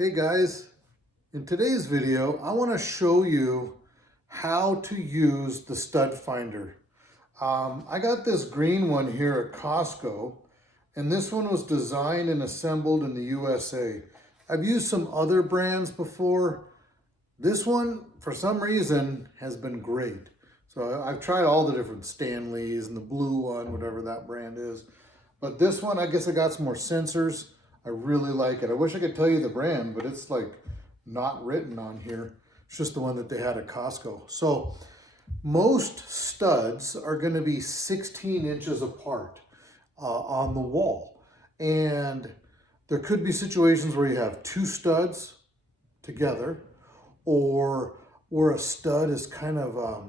Hey guys, in today's video, I want to show you how to use the stud finder. I got this green one here at Costco, and this one was designed and assembled in the USA. I've used some other brands before. This one, for some reason, has been great. So I've tried all the different Stanleys and the blue one, whatever that brand is. But this one, I guess it got some more sensors. I really like it. I wish I could tell you the brand, but it's like not written on here. It's just the one that they had at Costco. So most studs are going to be 16 inches apart on the wall. And there could be situations where you have two studs together, or where a stud is kind of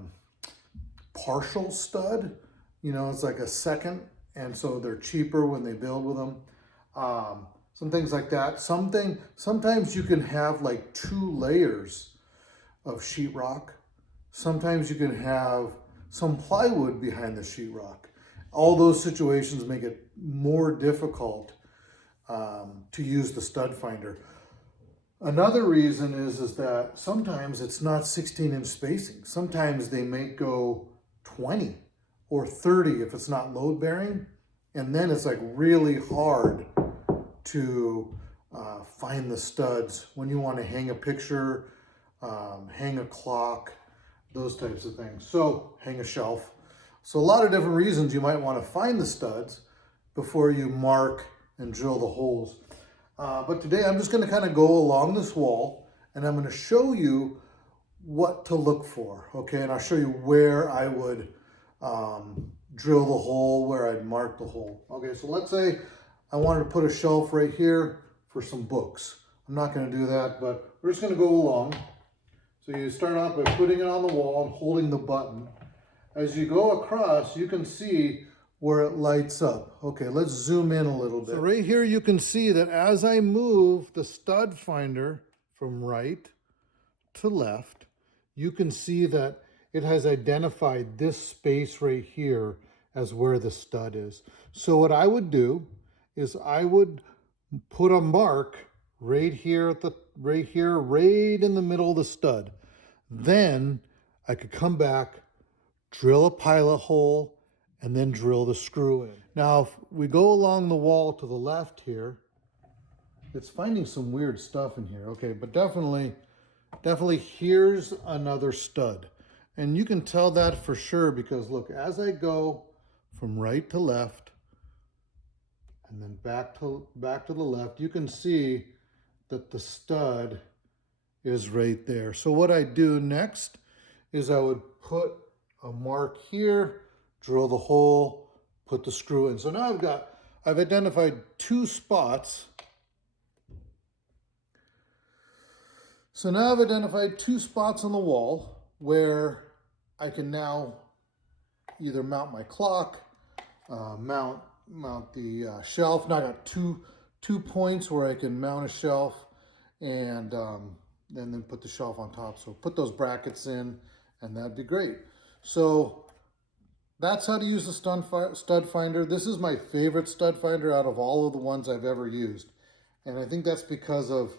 partial stud. You know, it's like a second, and so they're cheaper when they build with them. Some things like that. Sometimes you can have like 2 layers of sheetrock. Sometimes you can have some plywood behind the sheetrock. All those situations make it more difficult to use the stud finder. Another reason is that sometimes it's not 16-inch spacing. Sometimes they may go 20 or 30 if it's not load bearing, and then it's like really hard to find the studs when you want to hang a picture, hang a clock, those types of things. So hang a shelf. So a lot of different reasons you might want to find the studs before you mark and drill the holes. But today I'm just going to kind of go along this wall, and I'm going to show you what to look for, okay? And I'll show you where I would drill the hole, where I'd mark the hole. Okay, so let's say I wanted to put a shelf right here for some books. I'm not going to do that, but we're just going to go along. So you start off by putting it on the wall and holding the button. As you go across, you can see where it lights up. Okay, let's zoom in a little bit. So right here you can see that as I move the stud finder from right to left, you can see that it has identified this space right here as where the stud is. So what I would do is I would put a mark right here right in the middle of the stud. Then I could come back, drill a pilot hole, and then drill the screw in. Now, if we go along the wall to the left here, it's finding some weird stuff in here. Okay, but definitely here's another stud. And you can tell that for sure because look, as I go from right to left, and then back to the left, you can see that the stud is right there. So what I do next is I would put a mark here, drill the hole, put the screw in. So now I've identified 2 spots. So now I've identified 2 spots on the wall where I can now either mount my clock, mount the shelf. Now I got two points where I can mount a shelf and then put the shelf on top. So put those brackets in, and that'd be great. So that's how to use the stud finder. This is my favorite stud finder out of all of the ones I've ever used, and I think that's because of,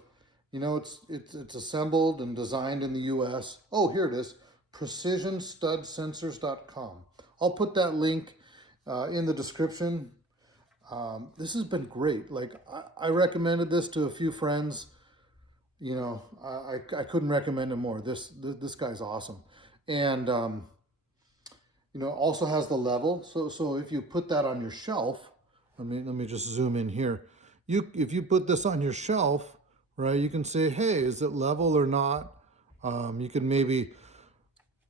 you know, it's assembled and designed in the U.S. Oh, here it is, PrecisionStudSensors.com. I'll put that link in the description. This has been great. Like I recommended this to a few friends. You know, I couldn't recommend it more. This guy's awesome, and you know, it also has the level. So if you put that on your shelf, let me just zoom in here. If you put this on your shelf, right, you can say, hey, is it level or not? You can maybe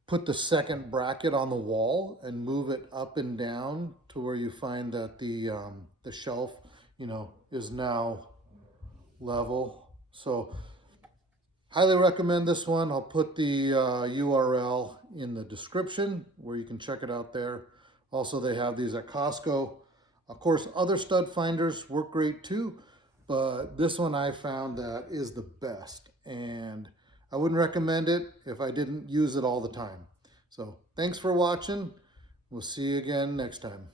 put the second bracket on the wall and move it up and down to where you find that the shelf, you know, is now level. So highly recommend this one. I'll put the URL in the description where you can check it out there. Also, they have these at Costco. Of course, other stud finders work great too, but this one I found that is the best, and I wouldn't recommend it if I didn't use it all the time. So thanks for watching. We'll see you again next time.